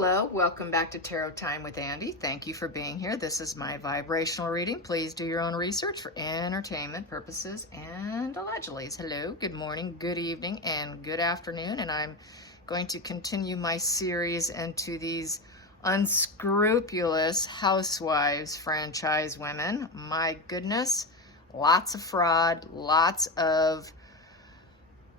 Hello, welcome back to Tarot Time with Andy. Thank you for being here. This is my vibrational reading. Please do your own research for entertainment purposes and allegedly. Hello, good morning, good evening, and good afternoon. And I'm going to continue my series into these unscrupulous housewives franchise women. My goodness, lots of fraud, lots of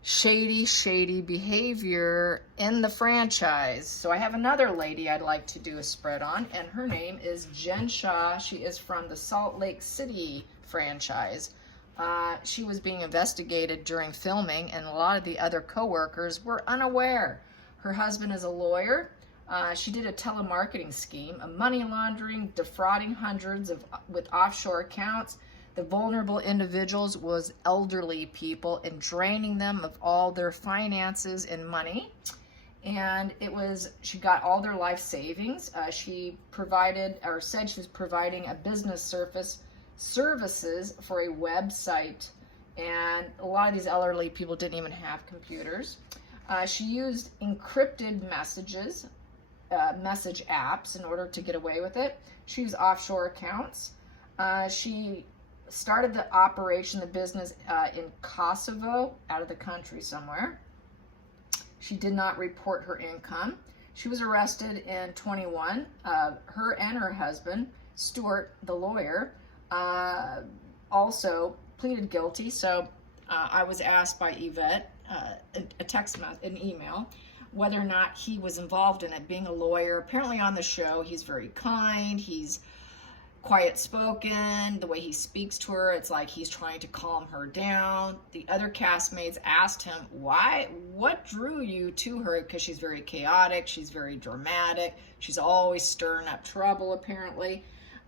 shady behavior in the franchise. So I have another lady I'd like to do a spread on, and her name is Jen Shaw. She is from the Salt Lake City franchise. She was being investigated during filming, and a lot of the other co-workers were unaware. Her husband is a lawyer. She did a telemarketing scheme, a money laundering, defrauding hundreds with offshore accounts. The vulnerable individuals was elderly people and draining them of all their finances and money. And she got all their life savings. She provided, or said she was providing a business services for a website. And a lot of these elderly people didn't even have computers. She used encrypted message apps in order to get away with it. She used offshore accounts. She started the operation, the business in Kosovo, out of the country somewhere. She did not report her income. She was arrested in 21. Her and her husband, Stuart, the lawyer, also pleaded guilty. So I was asked by Yvette, an email, whether or not he was involved in it, being a lawyer. Apparently on the show, he's very kind, he's quiet spoken. The way he speaks to her, it's like he's trying to calm her down. The other castmates asked him, what drew you to her? Because she's very chaotic, she's very dramatic, she's always stirring up trouble apparently.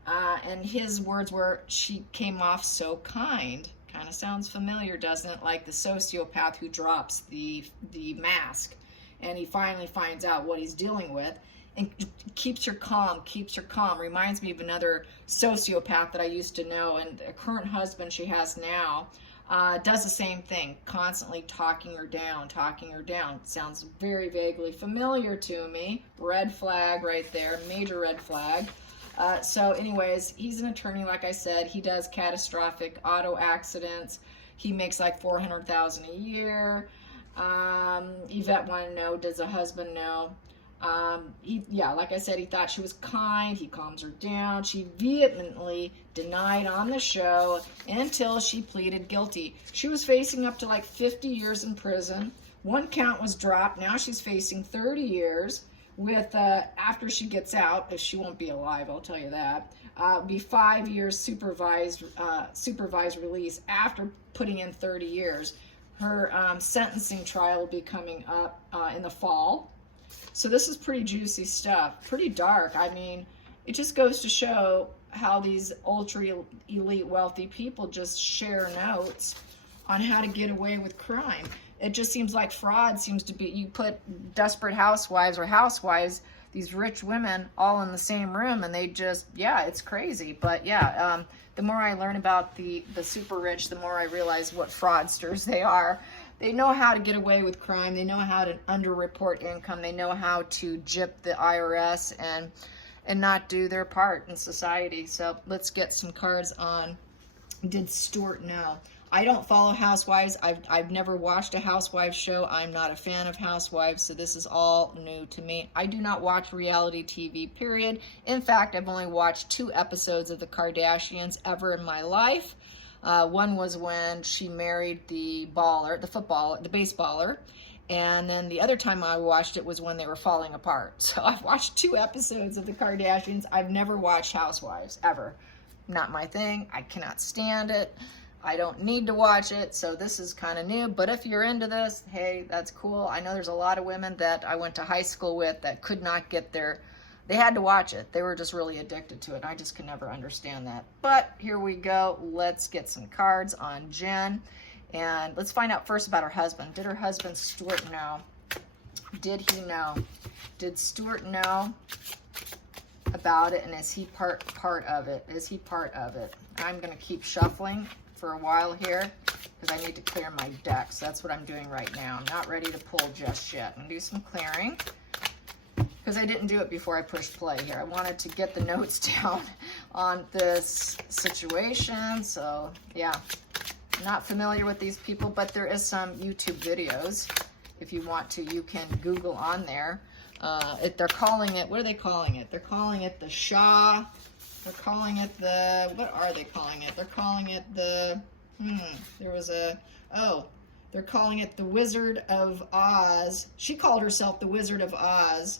And his words were, she came off so kind. Kind of sounds familiar, doesn't it? Like the sociopath who drops the mask and he finally finds out what he's dealing with. And keeps her calm. Reminds me of another sociopath that I used to know, and a current husband she has now does the same thing, constantly talking her down. Sounds very vaguely familiar to me. Red flag right there, major red flag. So anyways, he's an attorney, like I said. He does catastrophic auto accidents. He makes like $400,000 a year. Yvette wanted to know, does the husband know? Like I said, he thought she was kind. He calms her down. She vehemently denied on the show until she pleaded guilty. She was facing up to like 50 years in prison. One count was dropped. Now she's facing 30 years with, after she gets out, if she won't be alive, I'll tell you that, be 5 years supervised release after putting in 30 years. Her sentencing trial will be coming up in the fall. So this is pretty juicy stuff, pretty dark. I mean, it just goes to show how these ultra elite wealthy people just share notes on how to get away with crime. It just seems like fraud seems to be, you put desperate housewives or housewives, these rich women all in the same room, and they just, it's crazy. But the more I learn about the super rich, the more I realize what fraudsters they are. They know how to get away with crime. They know how to underreport income. They know how to gyp the IRS and not do their part in society. So let's get some cards on, did Stuart know? I don't follow Housewives. I've never watched a Housewives show. I'm not a fan of Housewives, so this is all new to me. I do not watch reality TV, period. In fact, I've only watched 2 episodes of the Kardashians ever in my life. One was when she married the baseballer, and then the other time I watched it was when they were falling apart. So I've watched 2 episodes of the Kardashians. I've never watched Housewives, ever. Not my thing. I cannot stand it. I don't need to watch it, so this is kind of new. But if you're into this, hey, that's cool. I know there's a lot of women that I went to high school with that could not get they had to watch it. They were just really addicted to it. I just could never understand that. But here we go. Let's get some cards on Jen. And let's find out first about her husband. Did her husband, Stuart, know? Did he know? Did Stuart know about it? And is he part of it? Is he part of it? I'm going to keep shuffling for a while here because I need to clear my deck. So that's what I'm doing right now. I'm not ready to pull just yet. I'm going to do some clearing. because I didn't do it before I pushed play here. I wanted to get the notes down on this situation. So yeah, not familiar with these people, but there is some YouTube videos. If you want to, you can Google on there. They're calling it, what are they calling it? They're calling it the Shah. They're calling it the, what are they calling it? They're calling it the, they're calling it the Wizard of Oz. She called herself the Wizard of Oz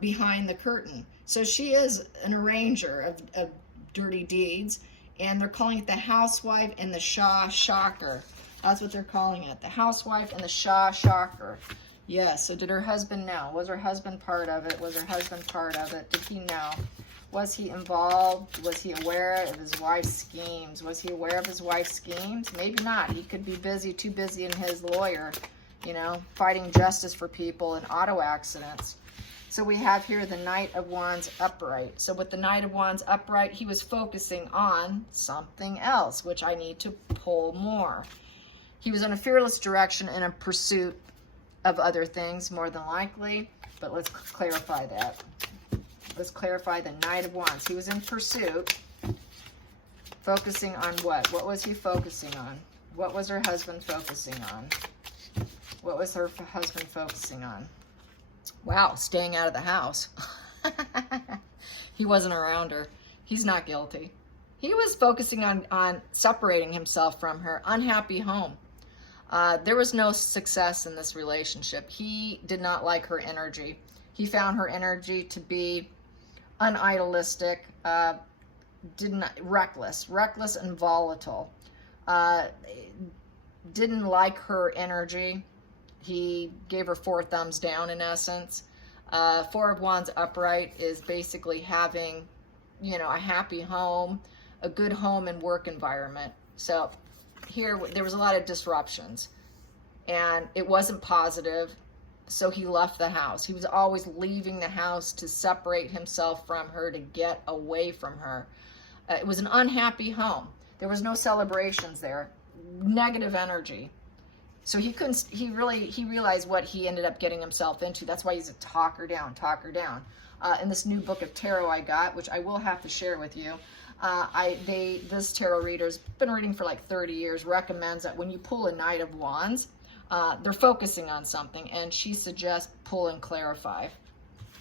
behind the curtain. So she is an arranger of dirty deeds, and they're calling it the Housewife and the Shah Shocker. That's what they're calling it, the Housewife and the Shah Shocker. Yes, so did her husband know? Was her husband part of it? Was her husband part of it? Did he know? Was he involved? Was he aware of his wife's schemes? Was he aware of his wife's schemes? Maybe not. He could be busy, too busy in his lawyer, you know, fighting justice for people in auto accidents. So we have here the Knight of Wands upright. So with the Knight of Wands upright, he was focusing on something else, which I need to pull more. He was in a fearless direction in a pursuit of other things, more than likely. But let's clarify that. Let's clarify the Knight of Wands. He was in pursuit, focusing on what? What was he focusing on? What was her husband focusing on? What was her husband focusing on? Wow, staying out of the house. He wasn't around her. He's not guilty. He was focusing on separating himself from her. Unhappy home. There was no success in this relationship. He did not like her energy. He found her energy to be unidealistic, reckless and volatile. Didn't like her energy. He gave her 4 thumbs down in essence. 4 of Wands upright is basically having, you know, a happy home, a good home and work environment. So here there was a lot of disruptions and it wasn't positive. So he left the house. He was always leaving the house to separate himself from her, to get away from her. It was an unhappy home. There was no celebrations there. Negative energy. So he realized what he ended up getting himself into. That's why he's a talker down. In this new book of tarot I got, which I will have to share with you, this tarot reader's been reading for like 30 years, recommends that when you pull a Knight of Wands, they're focusing on something, and she suggests pull and clarify.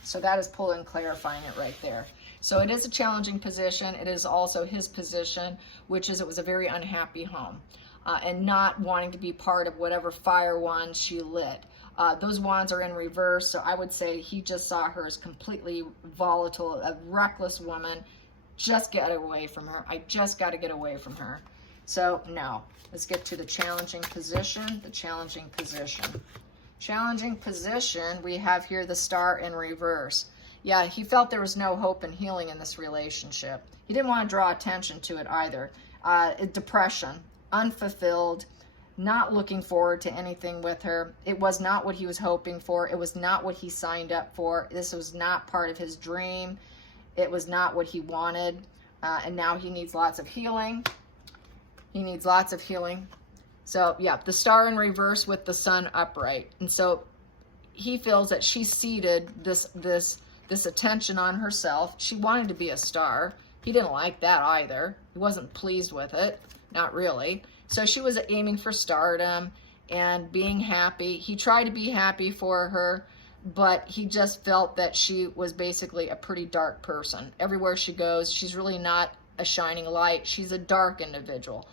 So that is pull and clarifying it right there. So it is a challenging position. It is also his position, which is it was a very unhappy home, and not wanting to be part of whatever fire wand she lit. Those wands are in reverse, so I would say he just saw her as completely volatile, a reckless woman. Just get away from her. I just got to get away from her. So no, let's get to the challenging position. The challenging position. Challenging position, we have here the Star in reverse. Yeah, he felt there was no hope and healing in this relationship. He didn't want to draw attention to it either. Depression, unfulfilled, not looking forward to anything with her. It was not what he was hoping for. It was not what he signed up for. This was not part of his dream. It was not what he wanted. And now he needs lots of healing. He needs lots of healing. So yeah, the Star in reverse with the Sun upright. And so he feels that she ceded this attention on herself. She wanted to be a star. He didn't like that either. He wasn't pleased with it. Not really. So she was aiming for stardom and being happy. He tried to be happy for her, but he just felt that she was basically a pretty dark person. Everywhere she goes, she's really not a shining light. She's a dark individual.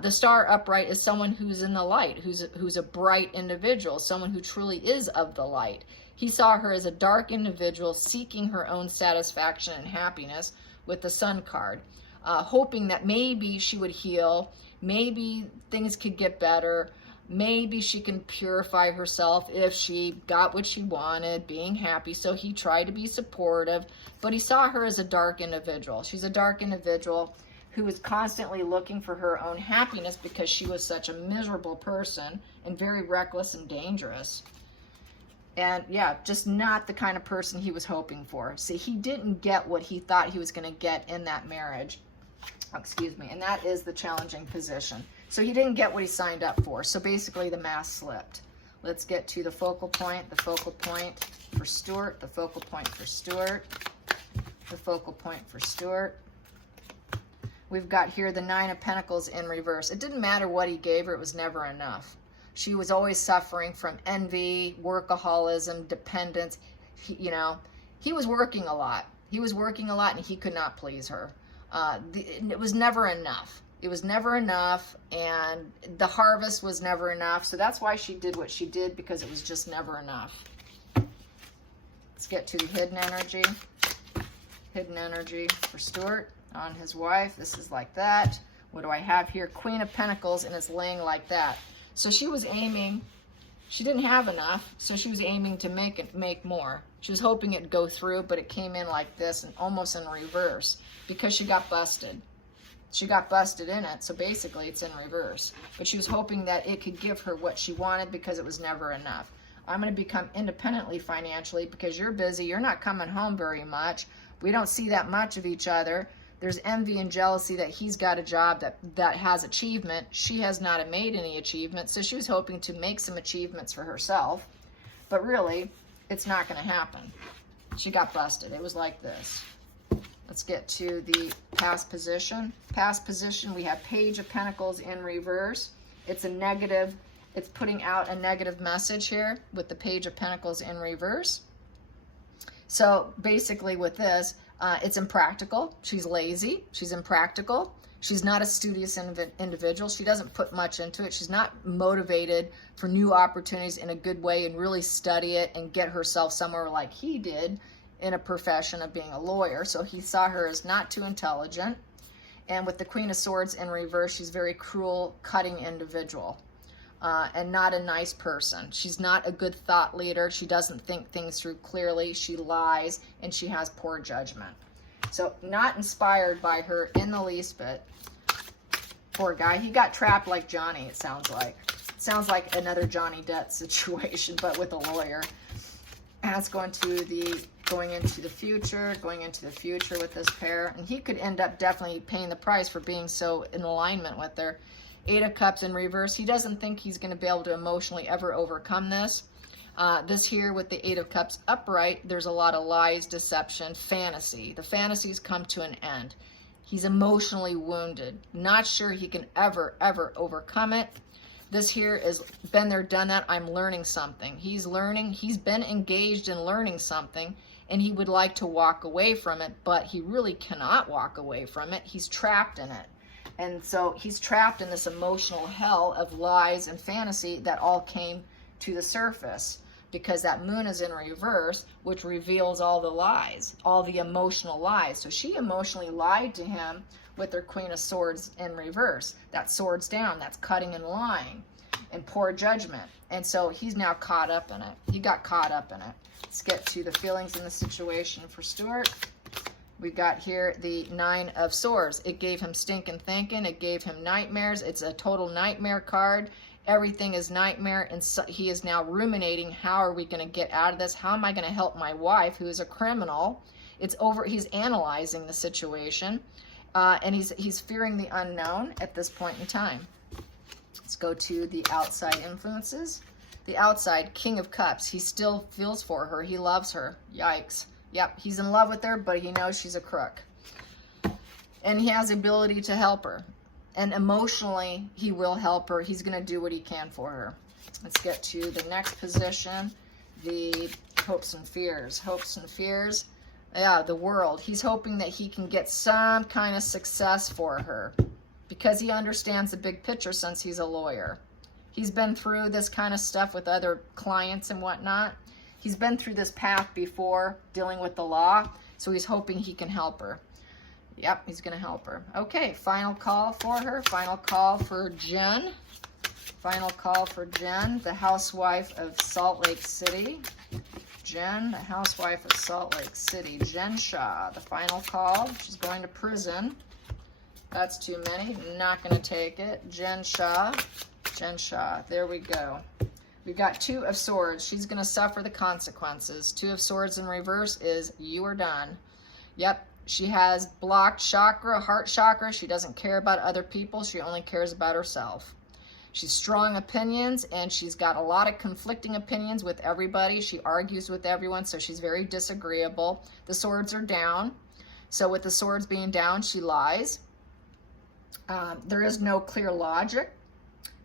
The Star upright is someone who's in the light, who's a bright individual, someone who truly is of the light. He saw her as a dark individual seeking her own satisfaction and happiness with the Sun card, hoping that maybe she would heal, maybe things could get better, maybe she can purify herself if she got what she wanted, being happy. So he tried to be supportive, but he saw her as a dark individual. She's a dark individual who was constantly looking for her own happiness because she was such a miserable person and very reckless and dangerous. And yeah, just not the kind of person he was hoping for. See, he didn't get what he thought he was going to get in that marriage. Excuse me. And that is the challenging position. So he didn't get what he signed up for. So basically the mask slipped. Let's get to the focal point for Stuart, the focal point for Stuart, the focal point for Stuart. We've got here the Nine of Pentacles in reverse. It didn't matter what he gave her, it was never enough. She was always suffering from envy, workaholism, dependence. He was working a lot. He was working a lot and he could not please her. It was never enough. It was never enough, and the harvest was never enough. So that's why she did what she did, because it was just never enough. Let's get to the hidden energy. Hidden energy for Stuart on his wife. This is like that. What do I have here? Queen of Pentacles, and it's laying like that. So she was aiming. She didn't have enough, so she was aiming to make more. She was hoping it'd go through, but it came in like this and almost in reverse because she got busted. She got busted in it, so basically it's in reverse. But she was hoping that it could give her what she wanted because it was never enough. I'm going to become independently financially because you're busy. You're not coming home very much. We don't see that much of each other. There's envy and jealousy that he's got a job that has achievement. She has not made any achievement, so she was hoping to make some achievements for herself. But really, it's not going to happen. She got busted. It was like this. Let's get to the past position. Past position, we have Page of Pentacles in reverse. It's a negative. It's putting out a negative message here with the Page of Pentacles in reverse. So basically with this, it's impractical. She's lazy. She's impractical. She's not a studious individual. She doesn't put much into it. She's not motivated for new opportunities in a good way and really study it and get herself somewhere like he did in a profession of being a lawyer. So he saw her as not too intelligent. And with the Queen of Swords in reverse, she's very cruel, cutting individual. And not a nice person. She's not a good thought leader. She doesn't think things through clearly. She lies, and she has poor judgment. So not inspired by her in the least bit. Poor guy. He got trapped like Johnny, it sounds like. It sounds like another Johnny Depp situation, but with a lawyer. And it's going into the future with this pair. And he could end up definitely paying the price for being so in alignment with her. Eight of Cups in reverse. He doesn't think he's going to be able to emotionally ever overcome this. This here with the Eight of Cups upright, there's a lot of lies, deception, fantasy. The fantasies come to an end. He's emotionally wounded. Not sure he can ever overcome it. This here is been there, done that. I'm learning something. He's learning. He's been engaged in learning something, and he would like to walk away from it, but he really cannot walk away from it. He's trapped in it. And so he's trapped in this emotional hell of lies and fantasy that all came to the surface because that moon is in reverse, which reveals all the lies, all the emotional lies. So she emotionally lied to him with her Queen of Swords in reverse. That sword's down, that's cutting and lying and poor judgment. And so he's now caught up in it. He got caught up in it. Let's get to the feelings in the situation for Stuart. We've got here the Nine of Swords. It gave him stinking thinking. It gave him nightmares. It's a total nightmare card. Everything is nightmare, and so he is now ruminating, how are we going to get out of this? How am I going to help my wife, who is a criminal? It's over. He's analyzing the situation, and he's fearing the unknown at this point in time. Let's go to the outside influences. The outside, King of Cups. He still feels for her. He loves her. Yikes. Yep, he's in love with her, but he knows she's a crook. And he has the ability to help her. And emotionally, he will help her. He's going to do what he can for her. Let's get to the next position, the hopes and fears. Hopes and fears, yeah, the world. He's hoping that he can get some kind of success for her because he understands the big picture since he's a lawyer. He's been through this kind of stuff with other clients and whatnot. He's been through this path before dealing with the law, so he's hoping he can help her. Yep, he's going to help her. Okay, final call for her. Final call for Jen. Final call for Jen, the housewife of Salt Lake City. Jen, the housewife of Salt Lake City. Jen Shaw, the final call. She's going to prison. That's too many. Not going to take it. Jen Shaw. Jen Shaw. There we go. We've got Two of Swords. She's going to suffer the consequences. Two of Swords in reverse is you are done. Yep. She has blocked chakra, heart chakra. She doesn't care about other people. She only cares about herself. She's strong opinions, and she's got a lot of conflicting opinions with everybody. She argues with everyone, so she's very disagreeable. The swords are down. So with the swords being down, she lies. There is no clear logic.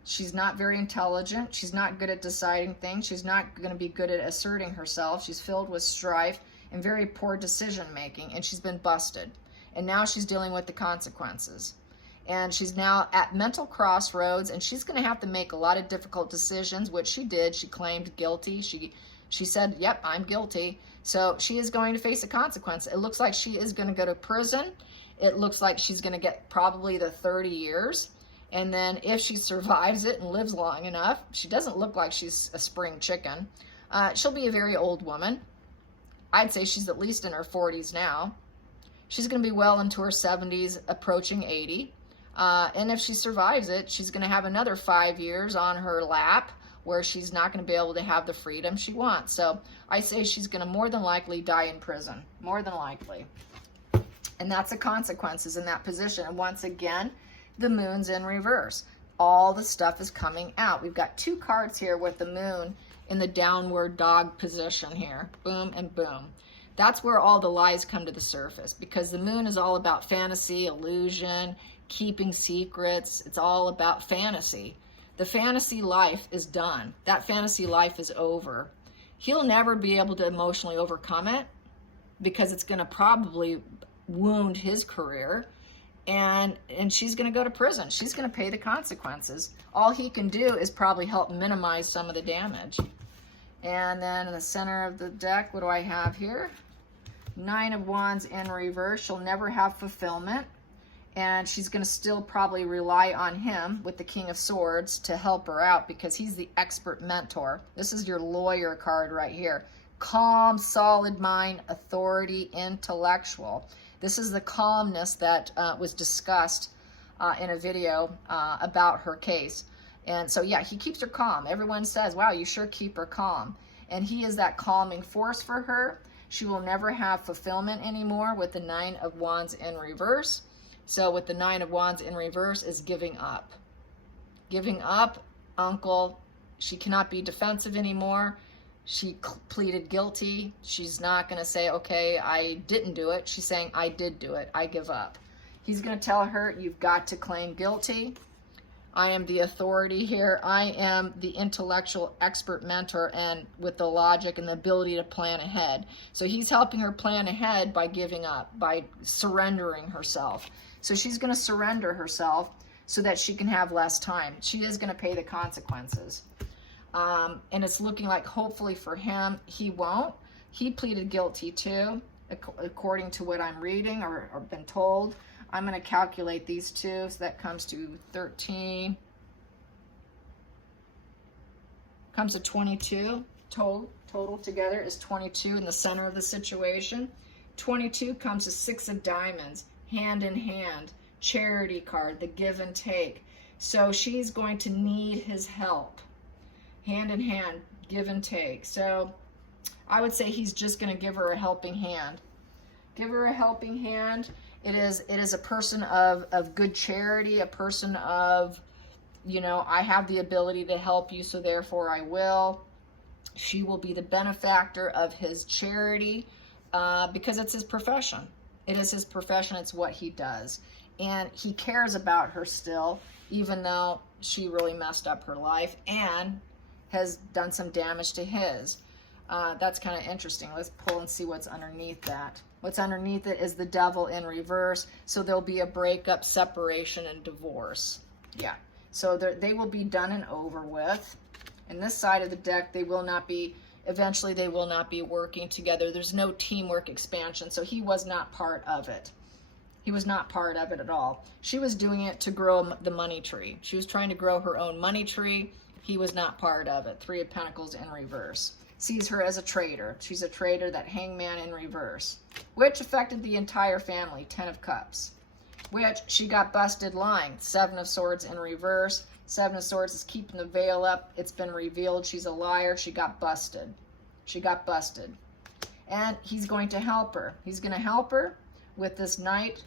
She's not very intelligent. She's not good at deciding things. She's not going to be good at asserting herself. She's filled with strife and very poor decision making, and she's been busted. And now she's dealing with the consequences. And she's now at mental crossroads, and she's going to have to make a lot of difficult decisions, which she did. She claimed guilty. She said, yep, I'm guilty. So she is going to face a consequence. It looks like she is going to go to prison. It looks like she's going to get probably the 30 years. And then if she survives it and lives long enough, she doesn't look like she's a spring chicken. She'll be a very old woman. I'd say she's at least in her 40s now. She's going to be well into her 70s, approaching 80. And if she survives it, she's going to have another 5 years on her lap where she's not going to be able to have the freedom she wants. So I say she's going to more than likely die in prison, more than likely. And that's the consequences in that position. And once again, the moon's in reverse. All the stuff is coming out. We've got 2 cards here with the moon in the downward dog position here. Boom and boom. That's where all the lies come to the surface, because the moon is all about fantasy, illusion, keeping secrets. It's all about fantasy. The fantasy life is done. That fantasy life is over. He'll never be able to emotionally overcome it because it's going to probably wound his career, and she's going to go to prison. She's going to pay the consequences. All he can do is probably help minimize some of the damage. And then in the center of the deck, what do I have here? 9 of Wands in reverse. She'll never have fulfillment. And she's going to still probably rely on him with the King of Swords to help her out, because he's the expert mentor. This is your lawyer card right here. Calm, solid mind, authority, intellectual. This is the calmness that was discussed in a video about her case. And so, yeah, he keeps her calm. Everyone says, wow, you sure keep her calm. And he is that calming force for her. She will never have fulfillment anymore with the 9 of Wands in reverse. So with the 9 of Wands in reverse is giving up. Giving up, uncle. She cannot be defensive anymore. She pleaded guilty. She's not going to say, okay, I didn't do it. She's saying, I did do it. I give up. He's going to tell her, you've got to claim guilty. I am the authority here. I am the intellectual expert mentor, and with the logic and the ability to plan ahead. So he's helping her plan ahead by giving up, by surrendering herself. So she's going to surrender herself so that she can have less time. She is going to pay the consequences. And it's looking like, hopefully for him, he won't. He pleaded guilty too, according to what I'm reading or been told. I'm going to calculate these two, so that comes to 13. Comes to 22. Total together is 22 in the center of the situation. 22 comes to 6 of diamonds, hand in hand, charity card, the give and take. So she's going to need his help. Hand in hand, give and take. So I would say he's just going to give her a helping hand. Give her a helping hand. It is a person of good charity, a person of, you know, I have the ability to help you, so therefore I will. She will be the benefactor of his charity because it's his profession. It is his profession. It's what he does. And he cares about her still, even though she really messed up her life and has done some damage to his. That's kind of interesting. Let's pull and see what's underneath that. What's underneath it is the Devil in reverse. So there'll be a breakup, separation, and divorce. Yeah. So they will be done and over with. And this side of the deck, they will not be, eventually they will not be working together. There's no teamwork expansion. So he was not part of it. He was not part of it at all. She was doing it to grow the money tree. She was trying to grow her own money tree. He was not part of it. 3 of Pentacles in reverse. Sees her as a traitor. She's a traitor, that Hangman in reverse, which affected the entire family. 10 of Cups, which she got busted lying. 7 of Swords in reverse. 7 of Swords is keeping the veil up. It's been revealed she's a liar. She got busted. She got busted. And he's going to help her. He's going to help her with this Knight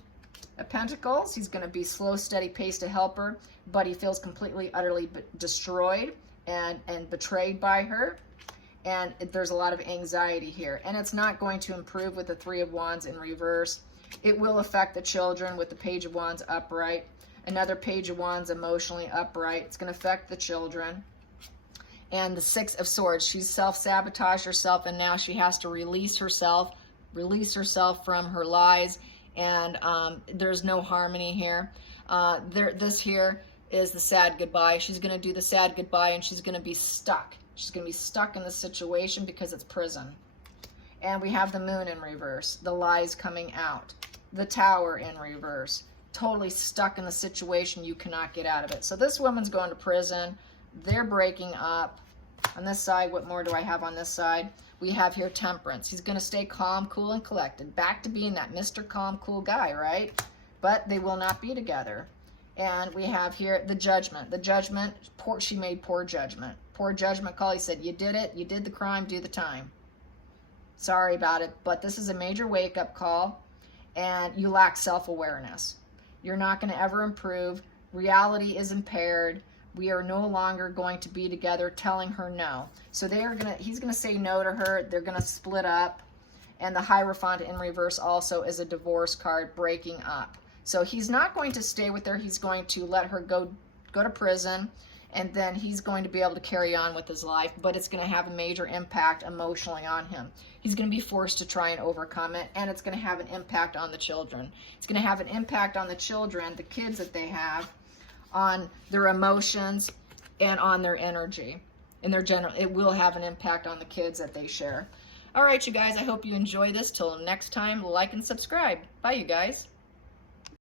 of Pentacles, he's going to be slow, steady pace to help her, but he feels completely, utterly destroyed and betrayed by her. And there's a lot of anxiety here. And it's not going to improve with the Three of Wands in reverse. It will affect the children with the Page of Wands upright. Another Page of Wands emotionally upright. It's going to affect the children. And the Six of Swords, she's self-sabotaged herself, and now she has to release herself from her lies. And there's no harmony here. This here is the sad goodbye. She's going to do the sad goodbye, and she's going to be stuck. She's going to be stuck in the situation because it's prison. And we have the Moon in reverse, the lies coming out. The Tower in reverse, totally stuck in the situation. You cannot get out of it. So this woman's going to prison. They're breaking up. On this side, what more do I have on this side? We have here Temperance. He's going to stay calm, cool, and collected. Back to being that Mr. Calm, cool guy, right? But they will not be together. And we have here the Judgment. The Judgment, she made poor judgment. Poor judgment call. He said, you did it. You did the crime. Do the time. Sorry about it, but this is a major wake-up call, and you lack self-awareness. You're not going to ever improve. Reality is impaired. We are no longer going to be together, telling her no. So he's going to say no to her. They're going to split up. And the Hierophant in reverse also is a divorce card, breaking up. So he's not going to stay with her. He's going to let her go to prison, and then he's going to be able to carry on with his life, but it's going to have a major impact emotionally on him. He's going to be forced to try and overcome it, and it's going to have an impact on the children. It's going to have an impact on the children, the kids that they have, on their emotions and on their energy. It will have an impact on the kids that they share. All right, you guys, I hope you enjoy this. Till next time, like and subscribe. Bye, you guys.